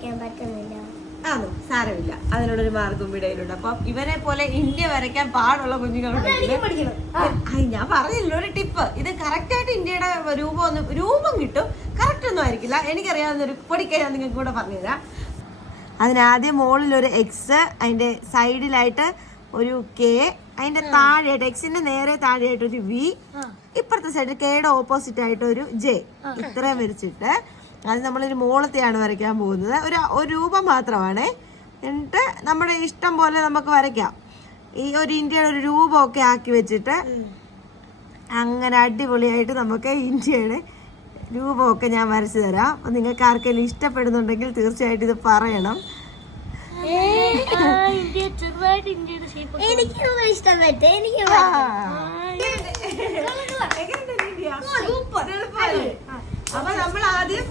വരയ്ക്കാൻ പറ്റുന്നില്ല. ആണോ? സാരമില്ല, അതിനുള്ളൊരു മാർഗം വീടയിലുണ്ട്. അപ്പൊ ഇവരെ പോലെ ഇന്ത്യ വരയ്ക്കാൻ പാടുള്ള കുഞ്ഞുങ്ങളുണ്ടെങ്കിൽ ഞാൻ പറഞ്ഞില്ല ഒരു ടിപ്പ്. ഇത് കറക്റ്റ് ആയിട്ട് ഇന്ത്യയുടെ രൂപം കിട്ടും. കറക്റ്റ് ഒന്നും ആയിരിക്കില്ല. എനിക്കറിയാവുന്ന ഒരു പൊടിക്കൈ ഞാൻ നിങ്ങൾക്ക് കൂടെ പറഞ്ഞുതരാം. അതിനാദ്യം മുകളിൽ ഒരു എക്സ്, അതിന്റെ സൈഡിലായിട്ട് ഒരു കെ, അതിന്റെ താഴെയായിട്ട് എക്സിന്റെ നേരെ താഴെയായിട്ട് ഒരു വി, ഇപ്പുറത്തെ സൈഡിൽ കെയുടെ ഓപ്പോസിറ്റ് ആയിട്ട് ഒരു ജെ. ഇത്രയും വരച്ചിട്ട് അത് നമ്മളൊരു മോളത്തെയാണ് വരയ്ക്കാൻ പോകുന്നത്. ഒരു രൂപം മാത്രമാണ്. എന്നിട്ട് നമ്മുടെ ഇഷ്ടം പോലെ നമുക്ക് വരയ്ക്കാം. ഈ ഒരു ഇന്ത്യയുടെ ഒരു രൂപമൊക്കെ ആക്കി വെച്ചിട്ട് അങ്ങനെ അടിപൊളിയായിട്ട് നമുക്ക് ഇന്ത്യയുടെ രൂപമൊക്കെ ഞാൻ വരച്ചു തരാം. നിങ്ങൾക്ക് ആർക്കെങ്കിലും ഇഷ്ടപ്പെടുന്നുണ്ടെങ്കിൽ തീർച്ചയായിട്ടും ഇത് പറയണം. എനിക്കും ഇഷ്ടപ്പെട്ടു. എനിക്ക് അപ്പൊ നമ്മൾ ആദ്യം